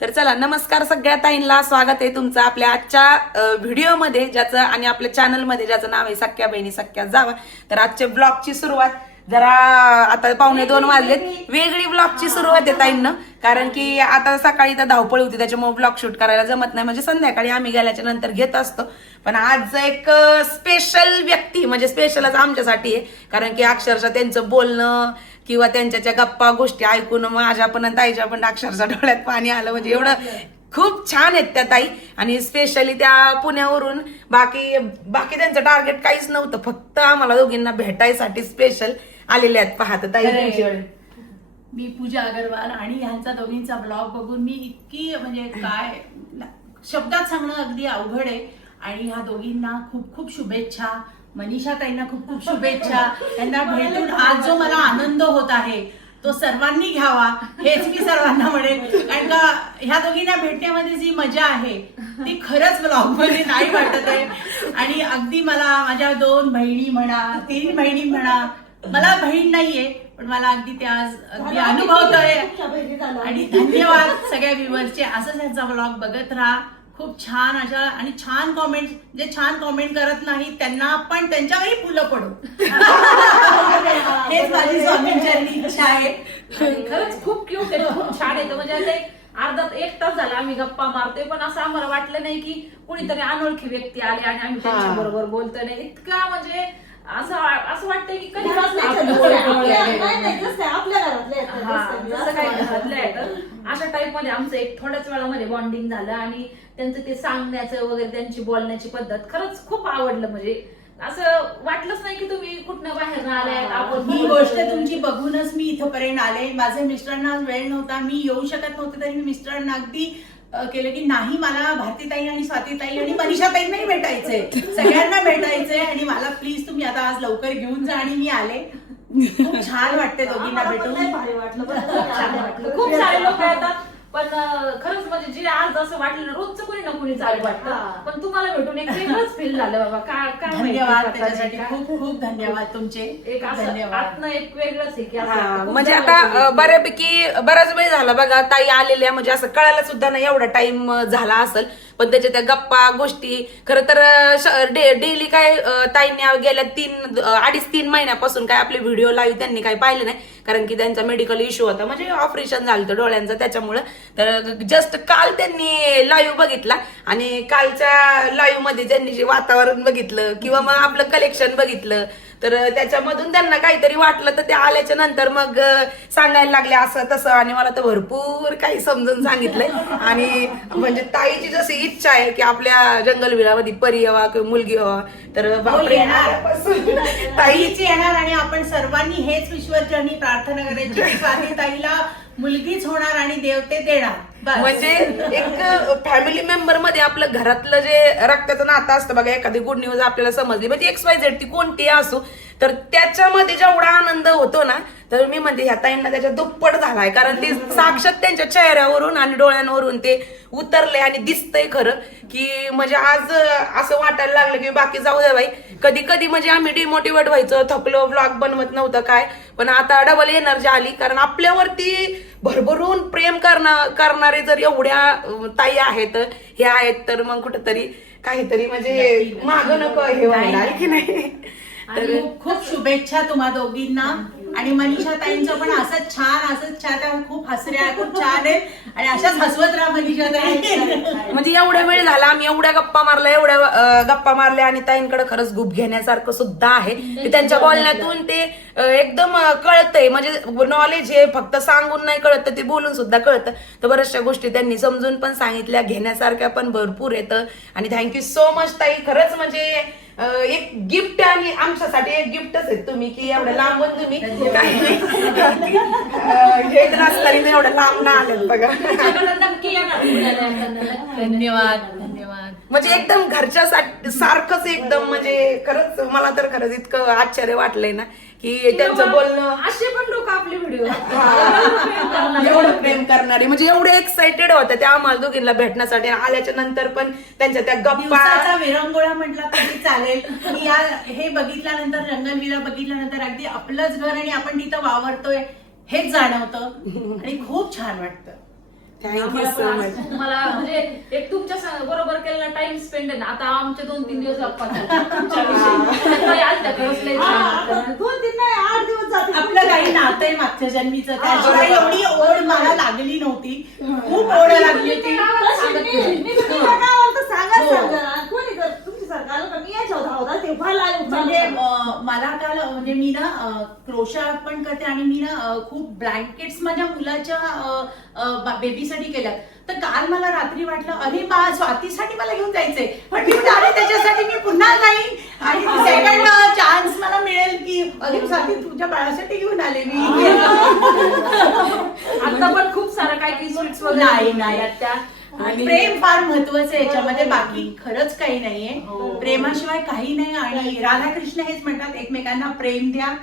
तर चला, नमस्कार सगळ्या ताईंना, स्वागत आहे तुमचं आपल्या आजच्या व्हिडिओमध्ये, ज्याचं आणि आपल्या चॅनलमध्ये ज्याचं नाव आहे सख्या बहिणी सख्या जावा. तर आजच्या ब्लॉगची सुरुवात जरा आता 1:45 वाजलेत, वेगळी ब्लॉगची सुरुवात आहे ताईंना, कारण की आता सकाळी तर धावपळ होती त्याच्यामुळे ब्लॉग शूट करायला जमत नाही. म्हणजे संध्याकाळी आम्ही गेल्याच्या नंतर घेत असतो, पण आज एक स्पेशल व्यक्ती म्हणजे स्पेशलच आमच्यासाठी आहे, कारण की अक्षरशः त्यांचं बोलणं किंवा त्यांच्या गप्पा गोष्टी ऐकून माझ्या पण ताईच्या पण अक्षरशः डोळ्यात पाणी आलं. म्हणजे एवढं खूप छान आहेत त्या ताई, आणि स्पेशली त्या पुण्यावरून. बाकी त्यांचं टार्गेट काहीच नव्हतं, फक्त आम्हाला दोघींना भेटायसाठी स्पेशल आलेले आहेत. पाहत ताई, मी पूजा अगरवाल, आणि ह्यांचा दोघींचा ब्लॉग बघून मी इतकी म्हणजे काय शब्दात सांगणं अगदी अवघड आहे. आणि ह्या दोघींना खूप खूप शुभेच्छा. मनीषा ताईंना खूप खूप शुभेच्छा. त्यांना भेटून आज जो मला आनंद होत आहे तो सर्वांनी घ्यावा, हेच मी सर्वांना म्हणेन. कारण का ह्या दोघींना भेटण्यामध्ये जी मजा आहे ती खरंच ब्लॉग मध्ये नाही वाटत आहे. आणि अगदी मला माझ्या 2 बहिणी म्हणा, 3 बहिणी म्हणा, मला बहीण नाहीये पण मला अगदी त्या आज अगदी अनुभवतोय. आणि धन्यवाद सगळ्या व्ह्युअर्सचे. असंच ह्यांचा ब्लॉग बघत राहा. खूप छान अशा आणि छान कॉमेंट, जे छान कॉमेंट करत नाही त्यांना आपण त्यांच्यावरही फुलं पडू, हेच माझी स्वामींची इच्छा आहे. आणि खरंच खूप क्यूट आहे, खूप छान आहे. म्हणजे आता अर्धा 1 तास झाला आम्ही गप्पा मारतोय, पण असं आम्हाला वाटलं नाही की कुणीतरी अनोळखी व्यक्ती आले आणि आम्ही त्यांच्या बरोबर बोलतोय. नाही इतका म्हणजे असं वाटतंय की कधी अशा टाईप मध्ये आमचं एक थोड्याच वेळामध्ये बॉन्डिंग झालं. आणि त्यांचं ते सांगण्याचं वगैरे, त्यांची बोलण्याची पद्धत खरंच खूप आवडलं. म्हणजे असं वाटलंच नाही की तुम्ही कुठनं बाहेर आलाय. आपण ही गोष्ट तुमची बघूनच मी इथपर्यंत आले. माझ्या मिस्टरांना वेळ नव्हता, मी येऊ शकत नव्हते, तरी मी मिस्टरांना अगदी केलं की नाही, मला भारतीताई आणि स्वातीताई आणि मनीषाताईंनाही भेटायचंय, सगळ्यांना भेटायचंय, आणि मला प्लीज तुम्ही आता आज लवकर घेऊन जा. आणि मी आले. खूप छान वाटते दोघींना भेटून. खूप सारे लोक येतात, पण खरंच म्हणजे जे आज असं वाटलं ना, रोजचं कोणी ना कोणी चालू वाटतं, पण तुम्हाला भेटून एक वेगळंच फील झालं. बाबा काय धन्यवाद त्याच्यासाठी, खूप खूप धन्यवाद तुमचे. एक असं आतनं एक वेगळंच आहे की म्हणजे आता बऱ्यापैकी बराच वेळ झाला बघा ताई आलेल्या, म्हणजे असं कळायला सुद्धा नाही एवढा टाइम झाला असेल, पण त्याच्या त्या गप्पा गोष्टी खरं तर डेली काय ताईंनी गेल्या 2.5-3 महिन्यापासून काय आपले व्हिडिओ लाईव्ह त्यांनी काही पाहिले नाही, कारण की त्यांचा मेडिकल इश्यू होता, म्हणजे ऑपरेशन झालं होतं डोळ्यांचं, त्याच्यामुळं. तर जस्ट काल त्यांनी लाईव्ह बघितला, आणि कालच्या लाईव्ह मध्ये त्यांनी जे वातावरण बघितलं किंवा मग आपलं कलेक्शन बघितलं, तर त्याच्यामधून त्यांना काहीतरी वाटलं, तर ते आल्याच्या नंतर मग सांगायला लागले असं तसं, आणि मला तर भरपूर काही समजून सांगितलंय. आणि म्हणजे ताईची जशी इच्छा आहे की आपल्या जंगलविरामध्ये परी यावा किंवा मुलगी व्हावा, तर ताईची येणार. आणि आपण सर्वांनी हेच ईश्वरचरणी प्रार्थना करायची की स्वातीताईला मुलगीच होणार आणि देवते देणार. म्हणजे एक फॅमिली मेंबर मध्ये आपलं घरातलं जे रक्ताचं नातं असतं बघा, एखादी गुड न्यूज आपल्याला समजली, म्हणजे XYZ ती कोणतीही असो, तर त्याच्यामध्ये जेवढा आनंद होतो ना, तर मी म्हणते ह्या ताईंना त्याच्या दुप्पट झालाय, कारण ते साक्षात त्यांच्या चेहऱ्यावरून आणि डोळ्यांवरून ते उतरले आणि दिसतंय खरं की म्हणजे आज असं वाटायला लागलं की बाकी जाऊ दे बाई. कधी कधी म्हणजे आम्ही डिमोटिवेट व्हायचो, थकलो, ब्लॉग बनवत नव्हतं काय, पण आता डबल एनर्जी आली, कारण आपल्यावरती भरभरून प्रेम करणारे जर एवढ्या ताई आहेत, हे आहेत, तर मग कुठंतरी काहीतरी म्हणजे मागं नको हे व्हायला की नाही. तर खूप शुभेच्छा तुम्हा दोघींना. आणि मनीषा ताईंचं पण असंच छान त्या खूप हसऱ्या, खूप छान आहेत, आणि अशाच हसवत राहा मनीषा ताई. म्हणजे एवढ्या वेळ झाला आम्ही एवढ्या गप्पा मारल्या, आणि ताईंकडे खरंच गुप घेण्यासारखं सुद्धा आहे. त्यांच्या बोलण्यातून ते एकदम कळतंय, म्हणजे नॉलेज हे फक्त सांगून नाही कळत, ते बोलून सुद्धा कळतं. तर बऱ्याचशा गोष्टी त्यांनी समजून पण सांगितल्या, घेण्यासारख्या पण भरपूर येतं. आणि थँक्यू सो मच ताई, खरंच म्हणजे एक गिफ्ट, आणि आमच्यासाठी एक गिफ्टच आहे तुम्ही, की एवढं लांबून तुम्ही हे नसताना एवढं लांब ना आलेत बघा. धन्यवाद. म्हणजे एकदम घरच्यासाठी सारखंच एकदम, म्हणजे खरंच मला तर खरंच इतकं आश्चर्य वाटलंय ना की त्यांचं बोलणं. असे पण लोक आपले व्हिडिओ एवढं प्रेम करणारे, म्हणजे एवढे एक्साइटेड होते त्या आम्हाला दोघींना भेटण्यासाठी. आल्याच्या नंतर पण त्यांच्या त्या गप्पा विरंगुळा म्हटला तरी चालेल. की हे बघितल्यानंतर, जंगलविरा बघितल्यानंतर अगदी आपलंच घर आणि आपण तिथं वावरतोय हेच जाणवतं, आणि खूप छान वाटतं. थँक्यू आम्हाला सो पण मच. आज मला म्हणजे एक तुमच्या बरोबर केलेला टाइम स्पेंड आहे ना, आता आमचे 2-3 दिवस गप्पा झाल्या तुमच्याविषयी. काही आलत्या खरंच लई छान वाटलं. 2-3 नाही 8 दिवस जाते. आपलं काही नातं आहे मागच्या जन्मीचं, त्याशिवाय एवढी ओढ मला लागली नव्हती, खूप ओढ लागली होती. मी तुमच्या गावाला तर सांगा हो. सांगा कोणी जर तुमच्यासारखं आलं का मी याच्यावर धावला तेव्हा लाईव्ह म्हणजे मला काल म्हणजे मी ना क्रोशा पण करते आणि मी ना खूप ब्लँकेट्स माझ्या मुलाच्या बेबीसाठी केल्यात. तर काल मला रात्री वाटलं अरे बा स्वातीसाठी मला घेऊन जायचंय, पण मी अरे त्याच्यासाठी मी पुन्हा जाईन आणि सेकंड चान्स मला मिळेल की अरे स्वाती तुझ्या बाळासाठी घेऊन आले मी. आता पण खूप सारं काही काही स्वीट्स वगैरे नाही, घेऊन नाही. आल्यात त्या. आणि प्रेम फार महत्वाचं आहे याच्यामध्ये, बाकी खरंच काही नाहीये. हो. प्रेमाशिवाय काही नाही. आणि राधाकृष्ण हेच म्हणतात एकमेकांना प्रेम द्या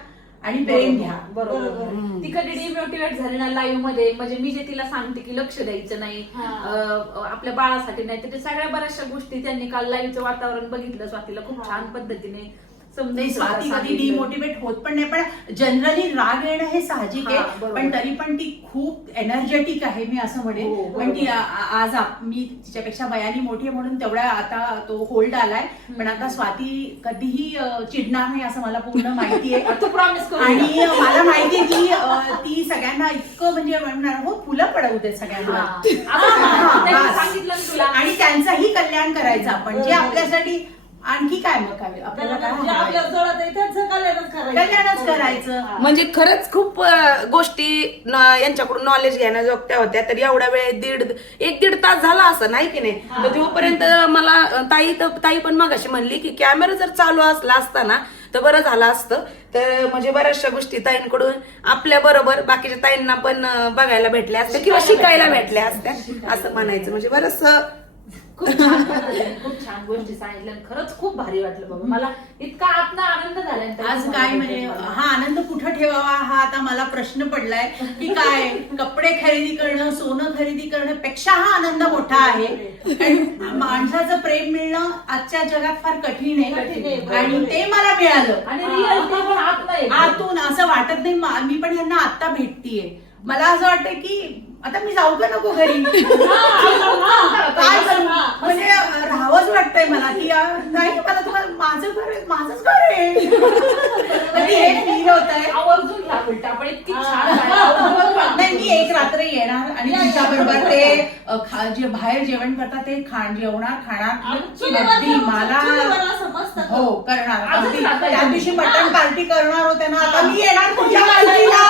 आणि प्रेम घ्या. बरोबर. ती कधी डिमोटिवेट झाली ना लाईव्ह मध्ये, म्हणजे मी जे तिला सांगते की लक्ष द्यायचं नाही आपल्या बाळासाठी नाही, तर ते सगळ्या बऱ्याचशा गोष्टी त्यांनी काल लाईव्हचं वातावरण बघितलं, स्वातीला खूप छान पद्धतीने नाही, स्वाती कधी सांगितलं. डिमोटिवेट होत पण नाही, पण जनरली राग येणं हे साहजिक हा, आहे. बरोबर. पण तरी पण ती खूप एनर्जेटिक आहे, मी असं हो, म्हणेन. बरोबर. पण ती आज मी तिच्यापेक्षा वयाने मोठी आहे म्हणून तेवढा आता तो होल्ड आलाय. पण आता स्वाती कधीही चिडणार नाही असं मला पूर्ण माहिती आहे. तू प्रॉमिस करू आणि मला माहिती आहे की ती सगळ्यांना इतकं म्हणजे म्हणणार हो फुलं पडवू दे सगळ्यांना. त्यांनी सांगितलं ना तुला. आणि त्यांचंही कल्याण करायचं आपण, जे आपल्यासाठी आणखी काय मग काय आपल्याला काय म्हणजे हवंय? आपल्या जवळ आहे त्यांचं कल्याणच करायचं. कल्याणच करायचं. म्हणजे खरंच खूप गोष्टी यांच्याकडून नॉलेज घेण्याजोगत्या होत्या. तर एवढा वेळ 1-1.5 तास झाला असं नाही की नाही. तर तोपर्यंत मला ताई पण मगाशी म्हणली की कॅमेरा जर चालू असला असता ना तर बरं झालं असतं. तर म्हणजे बऱ्याचशा गोष्टी ताईंकडून आपल्या बरोबर बाकीच्या ताईंना पण बघायला भेटल्या असत्या किंवा शिकायला भेटल्या असत्या असं म्हणायचं. म्हणजे बरंच खूप छान पद्धतीने खूप छान गोष्टी सांगितल्या. खरंच खूप भारी वाटलं बाबा मला. इतका आतला आनंद झाला आज काय म्हणजे हा आनंद कुठं ठेवावा हा आता मला प्रश्न पडलाय की काय कपडे खरेदी करणं, सोनं खरेदी करणं पेक्षा हा आनंद मोठा आहे. आणि माणसाचं प्रेम मिळणं आजच्या जगात फार कठीण कठीण आहे आहे. आणि ते मला मिळालं. आणि रिअल ते पण आत नाही. आतून असं वाटत नाही मी पण यांना आता भेटतीये. मला असं वाटतंय की आता मी जाऊ का नको घरी, काय करू म्हणजे राहावंच वाटतंय मला की नाही मला तुम्हाला माझंच घर आहे. हे फील होत आहे. आवर्जून घ्या उलटा पण इतकी छान झाली. नाही मी एक रात्र येणार आणि तिच्या बरोबर ते जे बाहेर जेवण करतात ते खाणार अगदी मला हो करणार. अगदी त्या दिवशी मटण पार्टी करणार होते ना, आता मी येणार पुढच्या पार्टीला.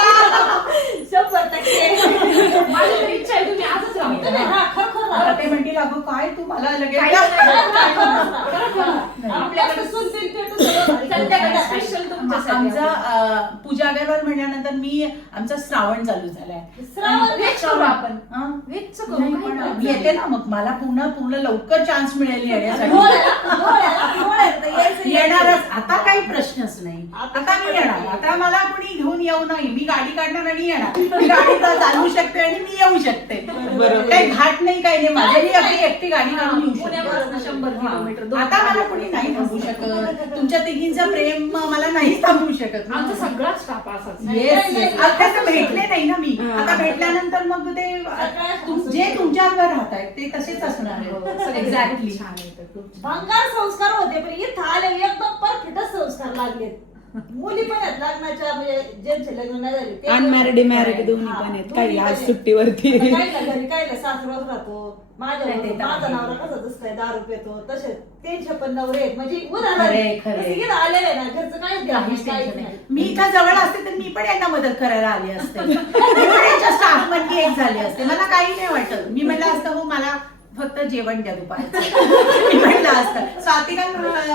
100% माझी तर इच्छा आहे तुम्ही आजच राहू. आता ते म्हणतील अगं काय तू मला लगेच संध्याकाळी स्पेशल तुमच्यासाठी आमचा पूजा अगरवाल म्हणल्यानंतर आमचा श्रावण चालू झालाय. वेज करू आपण. हा? वेजचं नाही, करू. पण मी येते ना मग मला पूर्ण लवकर चान्स मिळेल येण्यासाठी. येणारच. आता काही प्रश्नच नाही. आता मी येणार. आता मला कोणी घेऊन येऊ नाही. मी गाडी काढणार आणि येणार. मी गाडी चालवू शकते आणि मी येऊ शकते. काही घाट नाही काही नाही. माझ्या मी अगदी एकटी गाडी काढून येऊ शकते. पुण्यापासून 100 किलोमीटर दूर. आता मला कोणी नाही थांबू शकत. तुमच्या तिघींचं प्रेम मला नाही थांबू शकत. आमचा सगळाच स्टाफ असाच. आता भेटले नाही ना मी. आता भेटल्यानंतर मग ते जे तुमच्यावर राहत आहेत ते तसेच असणार आहे. एक्झॅक्टली. छान आहे तर खूप छान. भंगार संस्कार होते पण इथं आले एकदम परफेक्टच संस्कार लागलेत. मुली पण आहेत लग्नाच्या म्हणजे ज्यांचे लग्न नाही झाले ते अनमॅरिड मॅरिड दोन्ही हा, पण आहेत. दोन्ही काही पण आज आहेत. सुट्टीवरती. आता कायला घरी कायला सासराच राहतो. माझा नाही, ते तर आहे. नवरा कसा दिसतोय दारू पितो तसे त्यांचे पण नवरे आहेत म्हणजे खरंय, खरंय. इथं आलेले ना घरचं काहीच ध्यान नाही, काहीच नाही. मी इथं जवळ असते तर मी पण यांना मदत करायला आली असते. मी पण यांच्या स्टाफ मध्ये एक झाली असते. मला काही नाही वाटत. मी म्हणलं असतं हो मला फक्त जेवण द्या दुपारचं. मी म्हटलं असतं. स्वातिका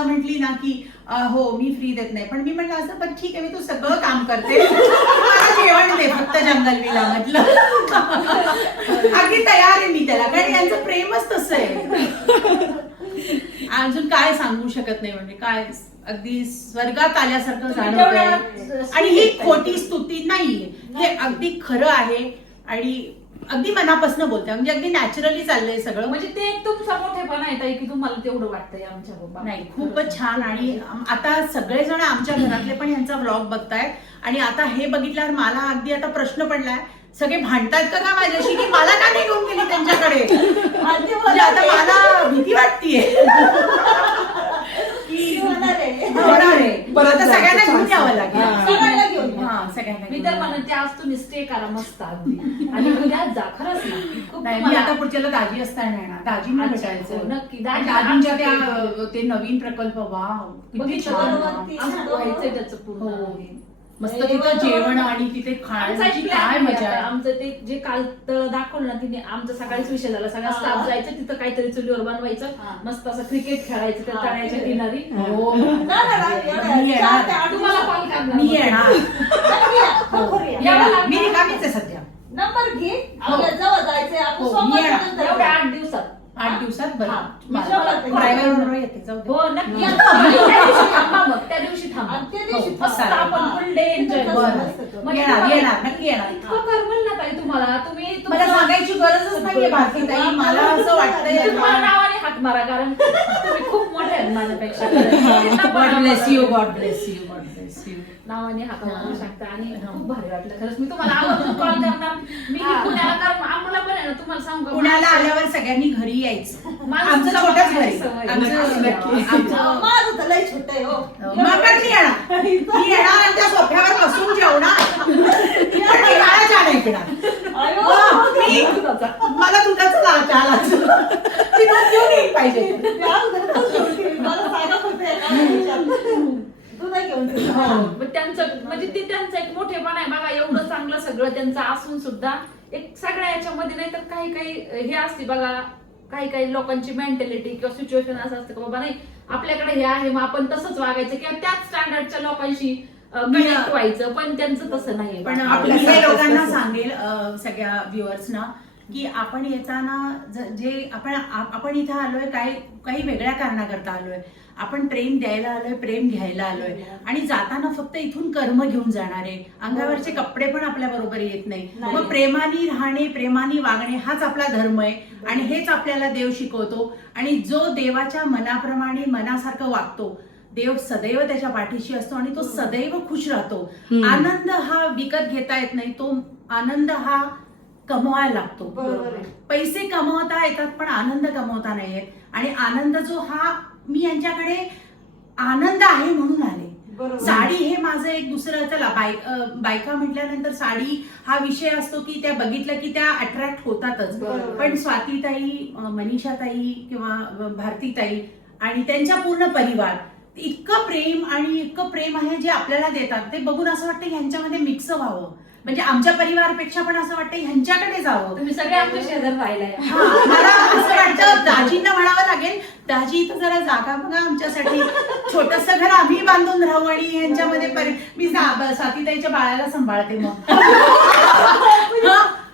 म्हटली ना की हो मी फ्री देत नाही, पण मी म्हटलं असं पण ठीक आहे मी तू सगळं काम करते मला जेवण दे फक्त जंगलविला म्हटलं. अगदी तयार आहे मी त्याला, कारण यांचं प्रेमच तसं आहे. अजून काय सांगू शकत नाही. म्हणजे काय अगदी स्वर्गात आल्यासारखं जाणवतंय. आणि ही खोटी स्तुती नाहीये, हे अगदी खरं आहे आणि अगदी मनापासून बोलते. म्हणजे अगदी नॅचरली चाललंय सगळं. म्हणजे ते एक तुमचा मोठेपणा आहे की तुम्हाला तेवढं वाटतंय आमच्या बाबा. नाही खूपच छान. आणि आता सगळेजण आमच्या घरातले पण यांचा व्लॉग बघतायत आणि आता हे बघितल्यावर मला अगदी आता प्रश्न पडलाय सगळे भांडतात का माझ्याशी की मला का नाही घेऊन गेली त्यांच्याकडे. आणि ते म्हणजे आता मला भीती वाटतीये की होणार आहे. होणार आहे. परत आता सगळ्यांना जायचं घेऊन यावं chance. लागेल. हा. सगळ्यांना घेऊन या. हा, सगळ्यांना मी घेऊन तर या. म्हणते आज तुम्ही स्टे करा मस्त अगदी आणि उद्याच जा खरंच ना खूप नाही, मी तुम्हाला- आता पुढच्याला दाजी असताना येणार. दाजींना अच्छा, भेटायचं. हो, नक्की. आणि दाजी- दाजींच्या त्या ते नवीन प्रकल्प वाव किती बघितलं छान बरोबर. ना. आमचं व्हायचंय त्याचं पूर्ण हो. आहे. मस्त तिथं जेवण आणि तिथे आमचा खाण्याची एक काय plan आहे मजा आता. आहे. आमचं ते जे काल तळ दाखवलं ना तिने आमचा सकाळीच विषय झाला सगळा हा. स्टाफ जायचं तिथं काहीतरी चुलीवर बनवायचं हा. मस्त असं क्रिकेट खेळायचं त्या हा, तळ्याच्या cricket. किनारी हो. नाही, नाही, एवढं मी चार ते येणार. आठ तुम्हाला दिवसात. कॉल करणार मी येणार. नक्की या, लवकर या. यावं येणार. लागणार. मी रिकामीच आहे सध्या. नंबर घे आपल्या जवळ जायचंय आपण हो, सोमवार मी येणार. नंतर एवढ्या जाऊ. 8 दिवसात 8 दिवसात बरं. हा. मला ड्रायव्हर बरोबर येते जाऊ दे. हो नक्की या. त्या दिवशी थांबा मग त्या दिवशी थांबा आणि त्या दिवशी हो, मस्त थांबा. आपण हा. फुल डे एन्जॉय तिथं बरं. मस्त करू. म्हणजे येणार तुम्हाला- येणार नक्की येणार. इतकं करमल ना ताई तुम्हाला तुम्ही मला तुमचं- सांगायची गरजच नाहीये भारतीताई. मला असं वाटतंय तुम्हाला नावाने हाक मारा कारण तुम्ही खूप मोठे आहेत माझ्यापेक्षा God bless you, God bless you, God bless you. नावाने हाक मारू शकता आणि खूप भारी वाटलं खरंच मी तुम्हाला आवर्जून कॉल करणार मी पुण्याला कारण आम्हाला पण आहे ना तुम्हाला सांगू का, पुण्याला माझं- आल्यावर सगळ्यांनी घरी यायचं. माझं आमचं जमा छोटंच करण्याची घर सवय. आहे. आमचं माझं तर लय छोटं आहे हो. मग पण मी येणार. मी येणार आणि त्या सोफ्यावर बसून जेवणार. पण मी काय चहा नाही पिणार. अयो. मला दुधाचा चहा लागतो. ती दूध घेऊन येईल पाहिजे. त्या अगोदरच शेवटी मला सांगा फक्त एका विचार. तू नाही घेऊन ये. मग त्यांचं म्हणजे ते त्यांचं एक मोठेपण आहे बघा एवढं चांगलं सगळं त्यांचं असून सुद्धा एक सगळ्या याच्यामध्ये नाही तर काही काही हे असते बघा काही काही लोकांची मेंटॅलिटी किंवा सिच्युएशन असं असतं की बाबा नाही आपल्याकडे हे आहे मग आपण तसंच वागायचं किंवा त्याच स्टँडर्डच्या लोकांशी कनेक्ट व्हायचं पण त्यांचं तसं नाही पण आपल्या हे सारखंच लोकांना तसं. सांगेल सगळ्या व्ह्युअर्सना की आपण येताना जे आपण इथं आलोय काही वेगळ्या कारणाकरता आलोय. आपण प्रेम द्यायला आलोय, प्रेम घ्यायला आलोय आणि जाताना फक्त इथून कर्म घेऊन जाणार आहे. अंगावरचे कपडे पण आपल्या बरोबर येत नाही. मग प्रेमाने राहणे, प्रेमाने वागणे हाच आपला धर्म आहे आणि हेच आपल्याला देव शिकवतो. आणि जो देवाच्या मनाप्रमाणे मनासारखं वागतो देव सदैव त्याच्या पाठीशी असतो आणि तो सदैव खुश राहतो. आनंद हा विकत घेता येत नाही. तो आनंद हा कमवायला लागतो. बरोबर आहे. पैसे कमवता येतात पण आनंद कमवता नाही येत. आणि आनंद जो हा मी यांच्याकडे आनंद आहे म्हणून आले. बरोबर. साडी हे माझं एक दुसरं चला बायका म्हटल्यानंतर साडी हा विषय असतो की त्या बघितलं की त्या अट्रॅक्ट होतातच. बरोबर. पण स्वातीताई, मनीषाताई किंवा भारतीताई आणि त्यांच्या पूर्ण परिवार इतकं प्रेम आहे जे आपल्याला देतात ते बघून असं वाटतं ह्यांच्यामध्ये मिक्स व्हावं. म्हणजे आमच्या परिवारापेक्षा पण असं वाटतं ह्यांच्याकडे जावं. तुम्ही सगळे आमच्या शेजार राहिलाय हा, मला असं वाटतं दाजींना म्हणावं लागेल दाजी इथं जरा जागा बघा आमच्यासाठी छोटस घर आम्ही बांधून राहू आणि यांच्यामध्ये मी स्वातीताईच्या बाळाला सांभाळते मग.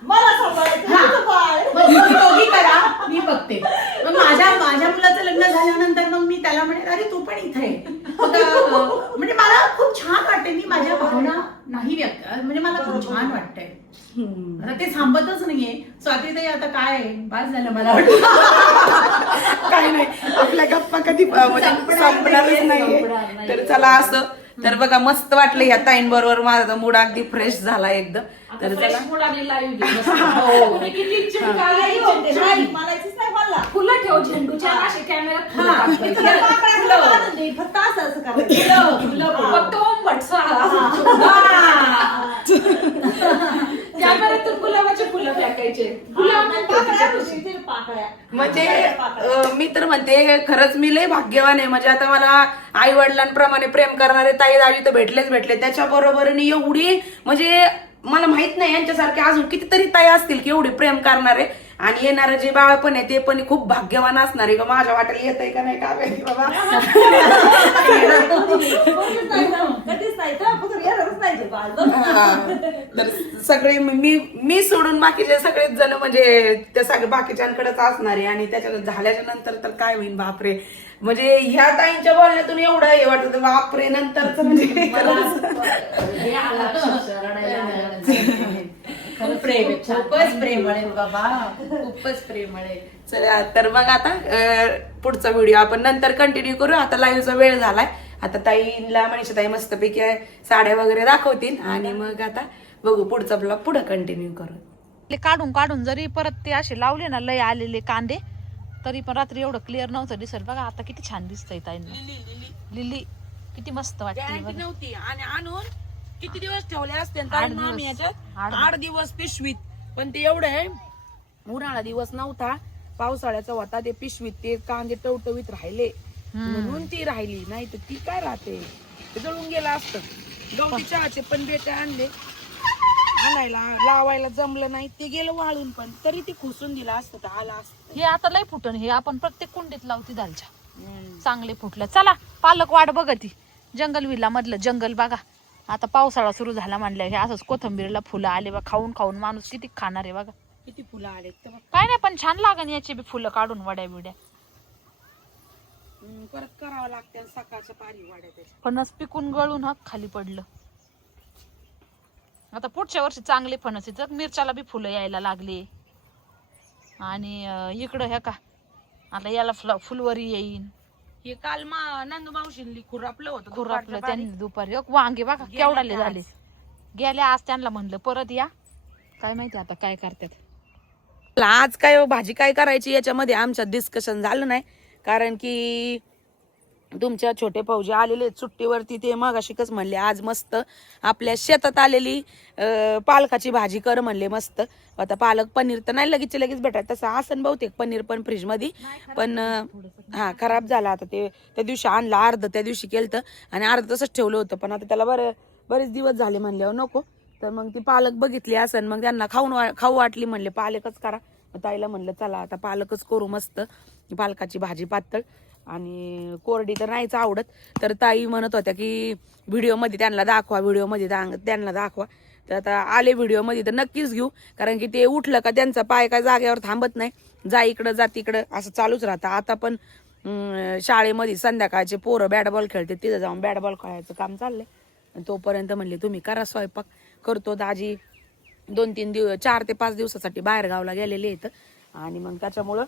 मला सांभाळायचं तुझं बाळ. मग तुम्ही दोघी करा मी बघते. मग माझ्या मुलाचं लग्न झाल्यानंतर मग मी त्याला म्हणेन अरे तू पण इथे आहे. मग म्हणजे मला खूप छान वाटते. मी माझ्या भावना नाही व्यक्त म्हणजे मला खूप छान वाटतंय. आता ते थांबतच नाहीये. स्वातीताई आता काय बास झालं मला वाटतं. काय नाही आपल्या गप्पा कधी संपणारच नाहीये. तर चला असं तर बघा मस्त वाटलं या ताईंबरोबर माझा मूड अगदी फ्रेश झाला एकदम. तर फ्रेश चला मूड आली लाईव्ह किती चिडकाली, काही होते चिडचिड. नाही म्हणायचीच नाही मला. फुलं ठेव झेंडूच्या असे कॅमेऱ्यात फुलं हा, टाकायचे. फुलं. पाकळ्याला बांधून दे, फक्त असं करायचं. फक्त ओंबट कॅमेऱ्यातून गुलाबाचे फुलं फेकायचे पाकळ्या पुशीतील पाकळ्या. म्हणजे मी तर म्हणते खरंच मी लय भाग्यवान आहे. म्हणजे आता मला आई वडिलांप्रमाणे प्रेम करणारे ताई दाजी तर भेटले त्याच्या बरोबरीने एवढी म्हणजे मला माहित नाही यांच्यासारखे अजून कितीतरी ताई असतील की एवढी प्रेम करणारे. आणि येणारं जे बाळ पण आहे ते पण खूप भाग्यवान असणार आहे. माझ्या वाटेला येत आहे का नाही का माहिती बाबा. कधीच नाही तर फक्त येणारच नाही ते बाळ. तर सगळे मी सोडून बाकीचे सगळेच जण म्हणजे त्या सगळ्या बाकीच्यांकडेच असणार आहे. आणि त्याच्या झाल्याच्या नंतर तर काय होईल बापरे. म्हणजे ह्या ताईंच्या बोलण्यातून एवढं हे वाटत बापरे नंतरच म्हणजे प्रेम खूपच प्रेमळ आहे बाबा. खूपच प्रेमळ आहे. चला तर मग आता पुढचा व्हिडिओ आपण नंतर कंटिन्यू करू. आता लाईव्हचा वेळ झालाय. आता ताईला मनीषा ताई मस्तपैकी साड्या वगैरे दाखवतील आणि मग आता बघू पुढचा ब्लॉग पुढे कंटिन्यू करू. काढून काढून जरी परत ते असे लावले ना लय आलेले कांदे तरी पण रात्री एवढं क्लिअर नव्हतं दिसत. बघा आता किती छान दिसतंय ताईंना. लिली किती मस्त वाटते गॅरंटी नव्हती आणि आणून किती दिवस ठेवले असते 8 8 दिवस पिशवीत. पण ते एवढं आहे उन्हाळा दिवस नव्हता पावसाळ्याचा होता ते पिशवीत ते कांदे टवटवीत राहिले म्हणून ती राहिली नाही तर ती काय राहते ते जळून गेलं असतं. गवती चहाचे पण बेटे आणले आणायला लावायला जमलं नाही ते गेलं वाळून पण तरी ती खुसून दिलं असतं तर आला असतं. हे आता लय फुटण हे आपण प्रत्येक कुंडीत लावती दालच्या चांगले फुटलं. चला पालक वाट बघती जंगल विला मधलं जंगल बघा. आता पावसाळा सुरू झाला म्हणलं हे असंच कोथंबीरला फुलं आले बा खाऊन खाऊन माणूस किती खाणार आहे बघा. किती फुलं आले काय नाही पण छान लागन याची बी फुलं काढून वड्या बिड्या. परत करावं लागते सकाळच्या पारी वाड्या फणस पिकून गळून हा खाली पडलं. आता पुढच्या वर्षी चांगले फणस येतात. मिरच्याला बी फुलं यायला लागले आणि इकडं ह्या का आता याला फुलवरी येईन. हे काल नंदू मावशींनी खुरापलं होतं खुरापलं त्यांनी दुपारी वांगे बघा केवढाले झाले गेल्या. आज त्यांना म्हणलं परत या काय माहिती आता काय करतात. आज काय भाजी काय करायची याच्यामध्ये आमच्यात डिस्कशन झालं नाही कारण की तुमच्या छोटे भाऊजी आलेले सुट्टीवरती ते मगाशीकच म्हणले आज मस्त आपल्या शेतात आलेली पालकाची भाजी कर म्हणले मस्त. आता पालक पनीर तर नाही लगेच भेटायचं तसं आसन बहुतेक पनीर पण फ्रीज मध्ये पण हा खराब झाला. आता ते त्या दिवशी आणलं अर्ध त्या दिवशी केलं आणि अर्ध तसंच ठेवलं होतं पण आता त्याला बरेच दिवस झाले म्हणल्यावर नको तर मग ती पालक बघितली असन मग त्यांना खाऊ वाटली म्हणले पालकच करा. ताईला म्हणलं चला आता पालकच करू मस्त पालकाची भाजी पातळ आणि कोरडी तर नाहीच आवडत. तर ताई म्हणत होत्या की व्हिडिओमध्ये त्यांना दाखवा तर आता आले व्हिडिओमध्ये तर नक्कीच घेऊ कारण की ते उठलं का त्यांचा पाय काय जागेवर थांबत नाही जा इकडं जा तिकडं असं चालूच राहतं. आता पण शाळेमध्ये संध्याकाळचे पोरं बॅट बॉल खेळते तिथं जाऊन बॅट बॉल खेळायचं काम चाललंय. तोपर्यंत म्हणले तुम्ही करा स्वयंपाक करतो. दाजी 2-3 दिवस 4 ते 5 दिवसासाठी बाहेर गावला गेलेले आहेत आणि मग त्याच्यामुळं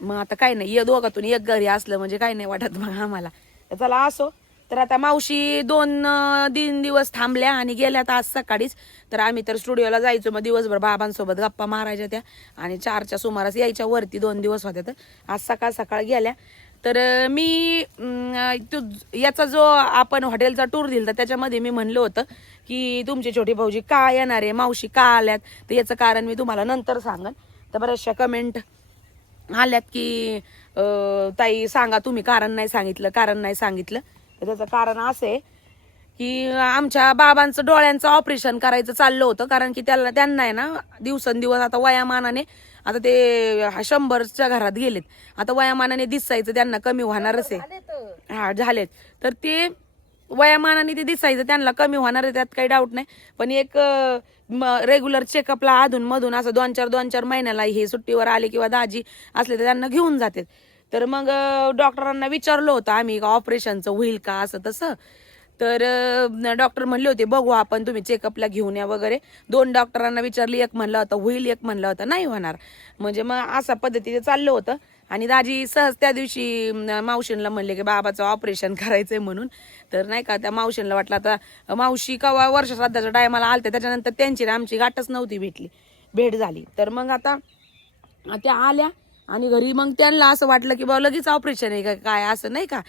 मग आता काय नाही या दोघातून एक घरी असलं म्हणजे काही नाही वाटत मग आम्हाला. चला असो तर आता मावशी 2 दिवस थांबल्या आणि गेल्यात आज सकाळीच. तर आम्ही तर स्टुडिओला जायचो मग दिवसभर बाबांसोबत गप्पा मारायच्या त्या आणि 4च्या सुमारास यायच्या वरती 2 दिवस होत्या तर आज सकाळ गेल्या. तर मी याचा जो आपण हॉटेलचा टूर दिला त्याच्यामध्ये मी म्हणलं होतं की तुमचे छोटे भाऊजी का येणार आहे मावशी का आल्यात तर याचं कारण मी तुम्हाला नंतर सांगन. तर बऱ्याचशा कमेंट आल्यात की ताई सांगा तुम्ही कारण नाही सांगितलं तर त्याचं कारण असं आहे की आमच्या बाबांचं डोळ्यांचं ऑपरेशन करायचं चाललं होतं कारण की त्यांना आहे ना दिवसेंदिवस आता वयामानाने आता ते 100च्या घरात गेलेत आता वयामानाने दिसायचं त्यांना कमी होणारच आहे. हा झालेत तर ते वयामानाने ते दिसायचं त्यांना कमी होणार आहे त्यात काही डाऊट नाही पण एक रेग्युलर चेकअपला अधून मधून असं 2-4 महिन्याला हे सुट्टीवर आले किंवा दाजी असले तर त्यांना घेऊन जातात. तर मग डॉक्टरांना विचारलं होतं आम्ही ऑपरेशनचं होईल का असं तसं तर डॉक्टर म्हणले होते बघू आपण तुम्ही चेकअपला घेऊन या वगैरे. 2 डॉक्टरांना विचारली एक म्हणलं होतं होईल एक म्हणलं होतं नाही होणार म्हणजे मग अशा पद्धतीने चाललं होतं. आणि दाजी सहज त्या दिवशी मावशींना म्हणले की बाबाचं ऑपरेशन करायचंय म्हणून तर नाही का त्या मावशींना वाटलं आता मावशी कवा वर्ष श्राद्धाच्या टायमाला आलते त्याच्यानंतर त्यांची आमची गाठच नव्हती भेट झाली. तर मग आता त्या आल्या आणि घरी मग त्यांना असं वाटलं की बाबा लगेच ऑपरेशन आहे का काय असं नाही का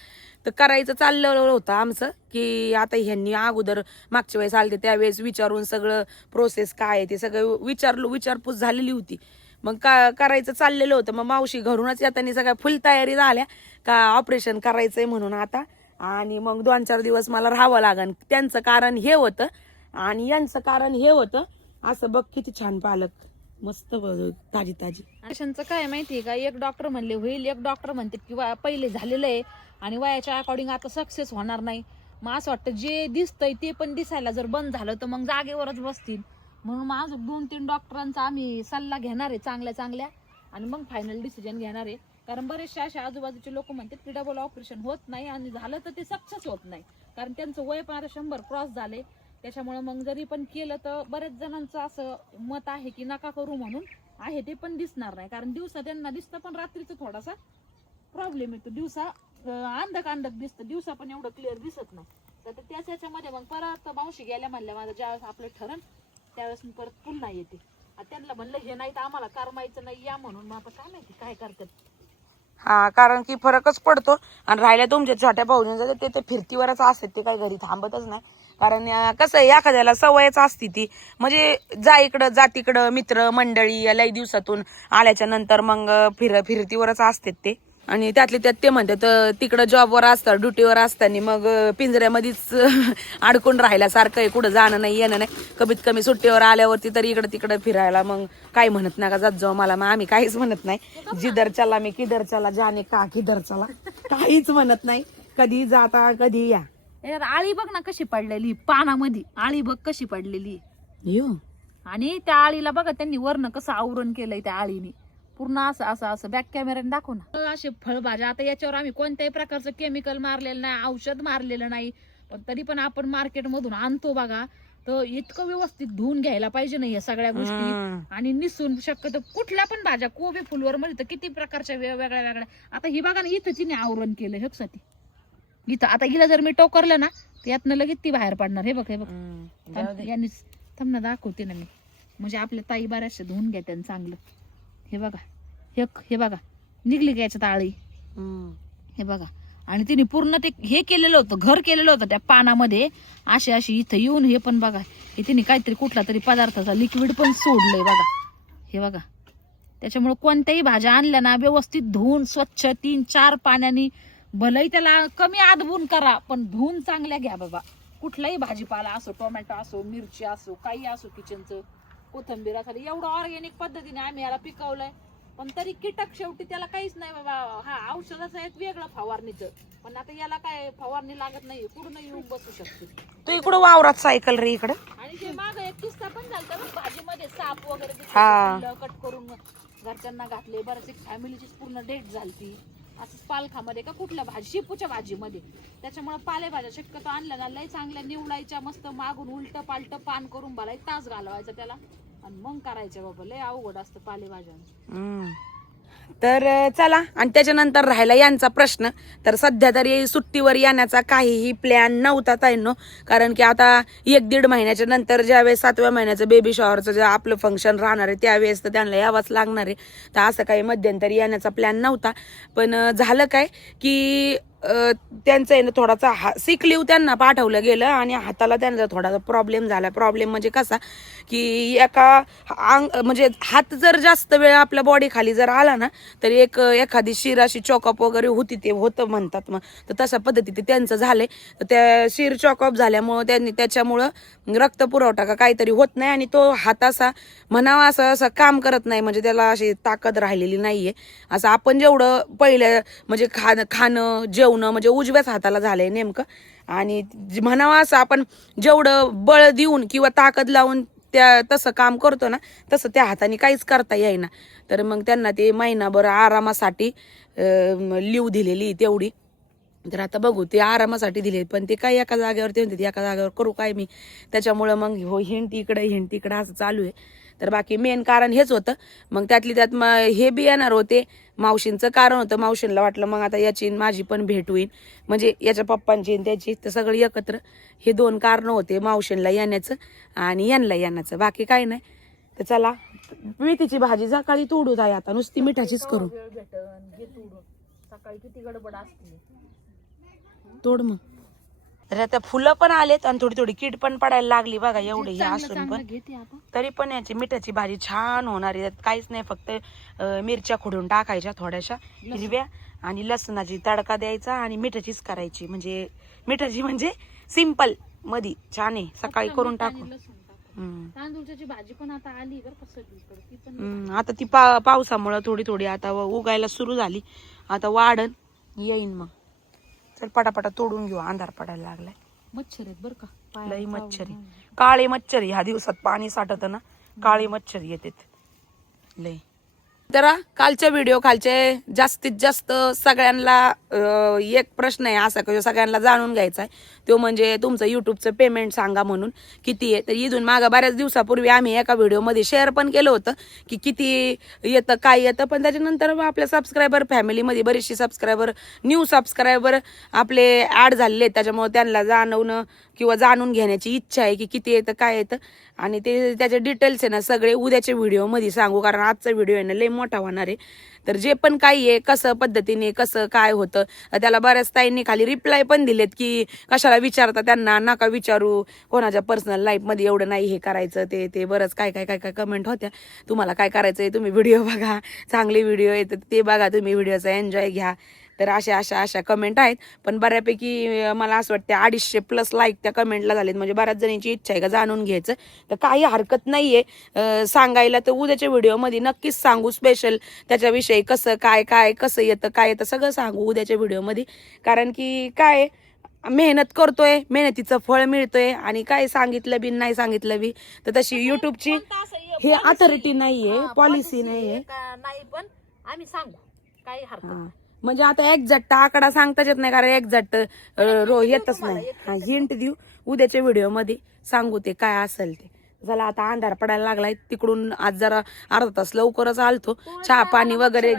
तर करायचं चाललं होतं आमचं की आता ह्यांनी अगोदर मागच्या वेळेस आलते त्यावेळेस विचारून सगळं प्रोसेस काय आहे ते सगळं विचारपूस झालेली होती. मग करायचं चाललेलं होतं मग मावशी घरूनच येताना सगळ्या फुल तयारी झाल्या का ऑपरेशन करायचंय म्हणून आता आणि मग 2-4 दिवस मला राहावं लागन. त्यांचं कारण हे होतं आणि यांचं कारण हे होतं. असं बघ किती छान पालक मस्त ताजी ऑपरेशनचं काय माहितीये का एक डॉक्टर म्हणले होईल एक डॉक्टर म्हणते किंवा पहिले झालेलं आहे आणि वयाच्या अकॉर्डिंग आता सक्सेस होणार नाही. मग असं वाटतं जे दिसतंय ते पण दिसायला जर बंद झालं तर मग जागेवरच बसतील. म्हणून मग अजून 2-3 डॉक्टरांचा आम्ही सल्ला घेणार आहे चांगल्या आणि मग फायनल डिसिजन घेणार आहे. कारण बरेचसे असे आजूबाजूचे लोक म्हणतात की डबल ऑपरेशन होत नाही आणि झालं तर ते सक्सेस होत नाही कारण त्यांचं वय पण आता 100 क्रॉस झाले. त्याच्यामुळे मग जरी पण केलं तर बरेच जणांचं असं मत आहे की नका करू म्हणून आहे ते पण दिसणार नाही कारण दिवसा त्यांना दिसतं पण रात्रीचं थोडासा प्रॉब्लेम येतो. दिवसा अंधक दिसतं दिवसा पण एवढं क्लिअर दिसत नाही तर त्याच ह्याच्यामध्ये मग परत मावशी गेल्या म्हणल्या माझं ज्यावेळेस आपलं ठरण त्यावेळेस मी परत पुन्हा येते. त्यांना म्हणलं हे नाही तर आम्हाला करमायचं नाही या म्हणून, मग आता काय माहिती काय करतात. हा, कारण की फरकच पडतो. आणि राहिल्या तुमच्या छोट्या भाऊजींचं ते फिरतीवरच असतात, ते काही घरी थांबतच नाही. कारण कसं आहे, एखाद्याला सवयच असते ती, म्हणजे जा इकडं जा तिकडं, मित्र मंडळी लई दिवसातून आल्याच्या नंतर मग फिरतीवरच असतात ते. आणि त्यातले त्यात ते म्हणतात तिकडं जॉबवर असतात, ड्युटीवर असताना मग पिंजऱ्यामध्येच अडकून राहिल्यासारखं आहे, कुठं जाणं नाही येणं नाही. कमीत कमी सुट्टीवर आल्यावरती तरी इकडं तिकडं फिरायला मग काही म्हणत नाही का जात जाऊ मला. मग आम्ही काहीच म्हणत नाही, जिधर चला मी किधर चला जाने का किधर चला, काहीच म्हणत नाही. कधी जाता कधी या. आळी बघ ना कशी पडलेली पानामध्ये, आळी बघ कशी पडलेली. यो, आणि त्या आळीला बघा त्यांनी वरनं कसं आवरण केलंय त्या आळीने पूर्ण असं असं असं बॅक कॅमेऱ्याने दाखव ना. असे फळभाज्या आता याच्यावर आम्ही कोणत्याही प्रकारचं केमिकल मारलेलं नाही, औषध मारलेलं नाही, पण तरी पण आपण मार्केट मधून आणतो बघा, तर इतकं व्यवस्थित धुवून घ्यायला पाहिजे नाही या सगळ्या गोष्टी. आणि निसून शक्यतो कुठल्या पण भाज्या कोबी फुलवर मध्ये तर किती प्रकारच्या वेगळ्या वेगळ्या. आता ही बघा ना इथं तिने आवरण केलं ह्यासाठी, इथं आता हिला जर मी टोकरलं ना तर यातनं लगेच ती बाहेर पडणार. हे बघ हे बघ यांनी थांब ना दाखवते ना मी, म्हणजे आपल्या ताई बऱ्याचशा धुवून घ्या त्यांनी चांगलं. हे बघा हे बघा निघली का याच्यात आळी, हे बघा. आणि तिने पूर्ण ते हे केलेलं होतं, घर केलेलं होतं त्या पानामध्ये अशी अशी. इथं येऊन हे पण बघा, हे तिने काहीतरी कुठला तरी पदार्थाचा लिक्विड पण सोडलंय बघा, हे बघा. त्याच्यामुळे कोणत्याही भाज्या आणल्या ना व्यवस्थित धुवून स्वच्छ 3-4 पाण्याने, भलही त्याला कमी आदबून करा पण धुवून चांगल्या घ्या बाबा. कुठलाही भाजीपाला असो, टोमॅटो असो, मिरची असो, काही असो, किचनचं कोथंबीर असं एवढं ऑर्गॅनिक पद्धतीने आम्ही याला पिकवलंय. पण तरी कीटक शेवटी त्याला काहीच नाही बाबा. हा औषधाचं एक वेगळं फवारणीचं, पण आता याला काय फवारणी लागत नाही, पूर्ण येऊन बसू शकते. तू इकडं वावरात सायकल रे इकडं. आणि ते माग एक किस्सा पण झाला भाजीमध्ये साप वगैरे कट करून घरच्यांना घातले. बऱ्याच फॅमिलीचीच पूर्ण डेट झाली असंच पालखामध्ये का कुठल्या शेपूच्या भाजीमध्ये. त्याच्यामुळे पालेभाज्या शक्यतो आणल्या ना लय चांगल्या निवडायच्या, मस्त मागून उलट पालट पान करून भला एक तास घालवायचा त्याला आणि मग करायचं बाबा. लय अवघड असतं पालेभाज्यांचं. तर चला, आणि त्याच्यानंतर राहिला यांचा प्रश्न. तर सध्या तरी सुट्टीवर येण्याचा काहीही प्लॅन नव्हता ताईंनो, कारण की आता 1-1.5 महिन्याच्या नंतर ज्यावेळेस 7व्या महिन्याचं बेबी शॉवरचं जे आपलं फंक्शन राहणार आहे त्यावेळेस तर त्यांना यावंच लागणार आहे. तर असं काही मध्यंतरी येण्याचा प्लॅन नव्हता. पण झालं काय की त्यांचं आहे ना थोडासा सिक लीव त्यांना पाठवलं गेलं आणि हाताला त्यांचा थोडासा प्रॉब्लेम झाला. प्रॉब्लेम म्हणजे कसा की म्हणजे हात जर जास्त वेळ आपल्या बॉडी खाली जर आला ना तर एखादी शिर अशी चॉकअप वगैरे होती, ते होतं म्हणतात. मग तर तशा पद्धतीने त्यांचं झालंय. तर त्या शिर चॉकअप झाल्यामुळं त्याच्यामुळं रक्त पुरवठा का काहीतरी होत नाही आणि तो हात असा म्हणावा असं काम करत नाही, म्हणजे त्याला अशी ताकद राहिलेली नाहीये. असं आपण जेवढं पहिलं म्हणजे खाणं जेवणं म्हणजे उजव्याच हाताला झालंय नेमकं. आणि म्हणावा असं आपण जेवढं बळ देऊन किंवा ताकद लावून तसं काम करतो ना तसं त्या हाताने काहीच करता येईना. तर मग त्यांना ते महिनाभर आरामासाठी लीव दिलेली तेवढी. तर आता बघू, ते आरामासाठी दिले पण ते काय एका जागेवर ते म्हणते एका जागेवर करू काय मी. त्याच्यामुळं मग हिंट इकडं असं चालू आहे. तर बाकी मेन कारण हेच होतं. मग त्यातली त्यात हे बी येणार होते, मावशींचं कारण होतं. मावशींना वाटलं मग आता याची माझी पण भेट होईल, म्हणजे याच्या पप्पांची त्याची, तर सगळी एकत्र. हे 2 कारणं होते मावशींला येण्याचं आणि यांना येण्याचं, बाकी काही नाही. तर चला, मेथीची भाजी सकाळी तोडू जाय, आता नुसती मिठाचीच करू. सकाळी किती गडबड असते. तोड मग. तर आता फुलं पण आलेत आणि थोडी थोडी कीड पण पडायला लागली बघा, एवढी हे असून पण. तरी पण याची मिठाची भाजी छान होणार आहे. काहीच नाही, फक्त मिरच्या खोडून टाकायच्या थोड्याशा हिरव्या आणि लसणाची तडका द्यायचा आणि मिठाचीच करायची. म्हणजे मिठाची म्हणजे सिंपल मधी छान आहे, सकाळी करून टाकू. तांदूळची भाजी पण आता आली बरं का सगळीकडे. ती पण आता ती पावसामुळे थोडी थोडी आता उगायला सुरू झाली, आता वाढन येईन. मग चल पटापटा तोडून घेऊ, अंधार पडायला लागलाय. मच्छर आहेत बरं का, लई मच्छरी, काळे मच्छर ह्या दिवसात पाणी साठत ना, काळे मच्छर येतात लई. तर कालच्या व्हिडिओ खालचे जास्तीत जास्त सगळ्यांना एक प्रश्न आहे असा की सगळ्यांना जाणून घ्यायचा आहे, तो म्हणजे तुमचं युट्यूबचं पेमेंट सांगा म्हणून किती आहे. तर इथून मागं बऱ्याच दिवसापूर्वी आम्ही एका व्हिडिओमध्ये शेअर पण केलं होतं की किती येतं काय येतं, पण त्याच्यानंतर आपल्या सबस्क्रायबर फॅमिलीमध्ये बरेचसे सबस्क्रायबर न्यू सबस्क्रायबर आपले ॲड झालेले आहेत, त्याच्यामुळे त्यांना जाणवणं किंवा जाणून घेण्याची इच्छा आहे की किती येतं काय येतं. आणि ते त्याचे डिटेल्स आहे ना सगळे उद्याच्या व्हिडिओमध्ये सांगू, कारण आजचा व्हिडिओ आहे ना लय मोठा होणार आहे. तर जे पण काही आहे कसं पद्धतीने कसं काय होतं, त्याला बऱ्याच ताईंनी खाली रिप्लाय पण दिलेत की कशाला विचारता, त्यांना नका विचारू, कोणाच्या पर्सनल लाईफमध्ये एवढं नाही हे करायचं, ते बरंच काय काय काय काय कमेंट होत्या. तुम्हाला काय करायचंय, तुम्ही व्हिडिओ बघा, चांगले व्हिडिओ येतात ते बघा, तुम्ही व्हिडिओचा एन्जॉय घ्या. तर अशा कमेंट आहेत, पण बऱ्यापैकी मला असं वाटतं 250+ लाईक त्या कमेंटला झालेत, म्हणजे बऱ्याच जणांची इच्छा आहे का जाणून घ्यायचं. तर काही हरकत नाहीये सांगायला, तर उद्याच्या व्हिडिओमध्ये नक्कीच सांगू स्पेशल त्याच्याविषयी कसं काय कसं येतं काय येतं सगळं सांगू उद्याच्या व्हिडिओमध्ये. कारण की काय मेहनत करतोय, मेहनतीचं फळ मिळतोय, आणि काय सांगितलं बी नाही सांगितलं बी तर तशी युट्यूबची हे अथॉरिटी नाहीये, पॉलिसी नाहीये. नाही, पण आम्ही सांगू काही हरकत नाही. म्हणजे आता एक्झॅक्ट आकडा सांगताच येत नाही, कारण एक्झॅक्ट येतच नाही. हिंट देऊ उद्याच्या व्हिडिओमध्ये सांगू ते काय असेल ते. चला आता अंधार पडायला लागलाय, तिकडून आज जरा अर्धा तास लवकरच आलतो, चहा पाणी वगैरे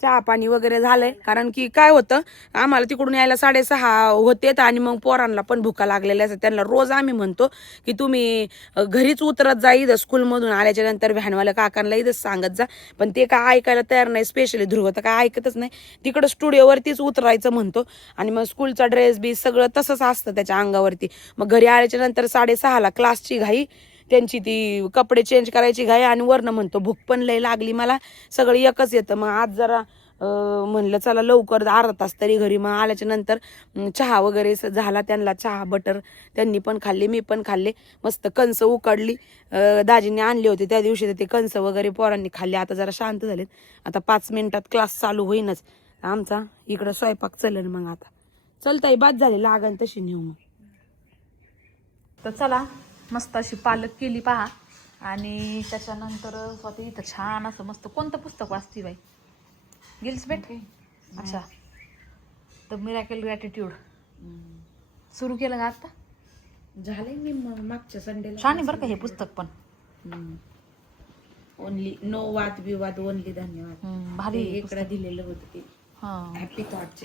चहा पाणी वगैरे झालंय. कारण की काय होतं आम्हाला तिकडून यायला 6:30 होते, आणि मग पोरांना पण भुका लागलेल्या असतात. त्यांना रोज आम्ही म्हणतो की तुम्ही घरीच उतरत जा, इथं स्कूलमधून आल्याच्या नंतर व्हॅनवाल्या काकांना इथंच सांगत जा, पण ते काय ऐकायला तयार नाही. स्पेशली ध्रुव तर काय ऐकतच नाही, तिकडं स्टुडिओवरतीच उतरायचं म्हणतो, आणि मग स्कूलचा ड्रेस बी सगळं तसंच असतं त्याच्या अंगावरती. मग घरी आल्याच्या नंतर 6:30 क्लासची घाई, त्यांची ती कपडे चेंज करायची घाई, आणि वरनं म्हणतो भूक पण लय लागली मला, सगळं एकच येतं. मग आज जरा म्हणलं चला लवकर अर्धा तास तरी घरी. मग आल्याच्या नंतर चहा वगैरे झाला, त्यांना चहा बटर त्यांनी पण खाल्ले, मी पण खाल्ले. मस्त कणसं उकडली दाजीने आणले होते त्या दिवशी, तर ते कणसं वगैरे पोरांनी खाल्ले. आता जरा शांत झालेत, आता 5 मिनिटात क्लास चालू होईनच आमचा. इकडं स्वयंपाक चलन, मग आता चलताई बाद झाले लागन तशी नेऊ. मग तर चला मस्त अशी पालक केली पहा, आणि त्याच्यानंतर स्वतः इथं छान असं मस्त कोणतं पुस्तक वाचती बाई गिल्स बेट अच्छा द मिरॅकल ग्रॅटिट्यूड सुरू केलं का आता? झालंय मी मागच्या संडेला. छान आहे बरं का हे पुस्तक पण. ओनली नो वाद विवाद, ओनली धन्यवाद. भारी इकडे दिलेलं होतं ते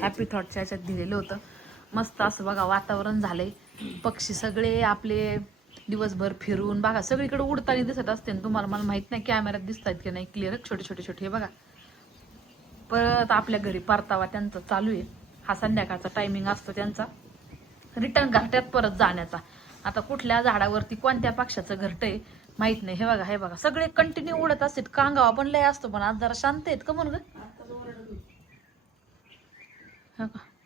हॅपी थॉटच्या याच्यात दिलेलं होतं. मस्त असं बघा वातावरण झालंय, पक्षी सगळे आपले दिवसभर फिरून बघा सगळीकडे उडताना दिसत असते. तुम्हाला मला माहित नाही कॅमेऱ्यात दिसत आहेत की नाही क्लिअर, छोटे छोटे हे बघा. परत आपल्या घरी परतावा त्यांचा चालू आहे. हा संध्याकाळचा टायमिंग असतो त्यांचा रिटर्न घरट्यात परत जाण्याचा. आता कुठल्या झाडावरती कोणत्या पक्षाचं घरट आहे माहित नाही. हे बघा सगळे कंटिन्यू उडत असतात. कांगावा पण लय असतो, पण आज जरा शांत आहेत का म्हणून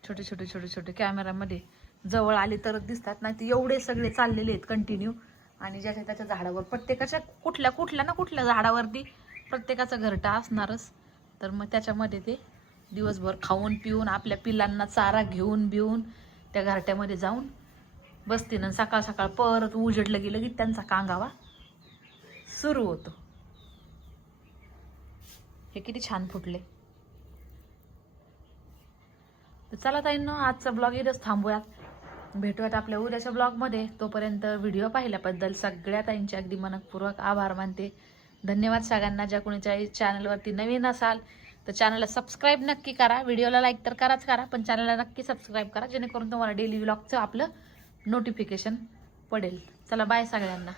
छोटे कॅमेरामध्ये जवळ आले तरच दिसतात, नाही तर एवढे सगळे चाललेले आहेत कंटिन्यू. आणि ज्याच्या त्याच्या झाडावर प्रत्येकाच्या कुठल्या झाडावरती प्रत्येकाचं घरटा असणारच. तर मग त्याच्यामध्ये ते दिवसभर खाऊन पिऊन आपल्या पिलांना चारा घेऊन बिऊन त्या घरट्यामध्ये जाऊन बसते ना. सकाळ परत उजेडलं गेलं की त्यांचा कांगावा सुरू होतो. हे किती छान फुटले. तर चला ताईंनो आजचा ब्लॉग इथंच थांबूयात, भेटूयात आपल्या उद्याच्या ब्लॉगमध्ये. तोपर्यंत व्हिडिओ पाहिल्याबद्दल सगळ्या ताईंचे अगदी मनपूर्वक आभार मानते. धन्यवाद सगळ्यांना. ज्या कोणीच्या चॅनलवरती नवीन असाल तर चॅनलला सबस्क्राईब नक्की करा. व्हिडिओला लाईक तर करा, पण चॅनलला नक्की सबस्क्राईब करा, जेणेकरून तुम्हाला डेली व्लॉगचं आपलं नोटिफिकेशन पडेल. चला बाय सगळ्यांना.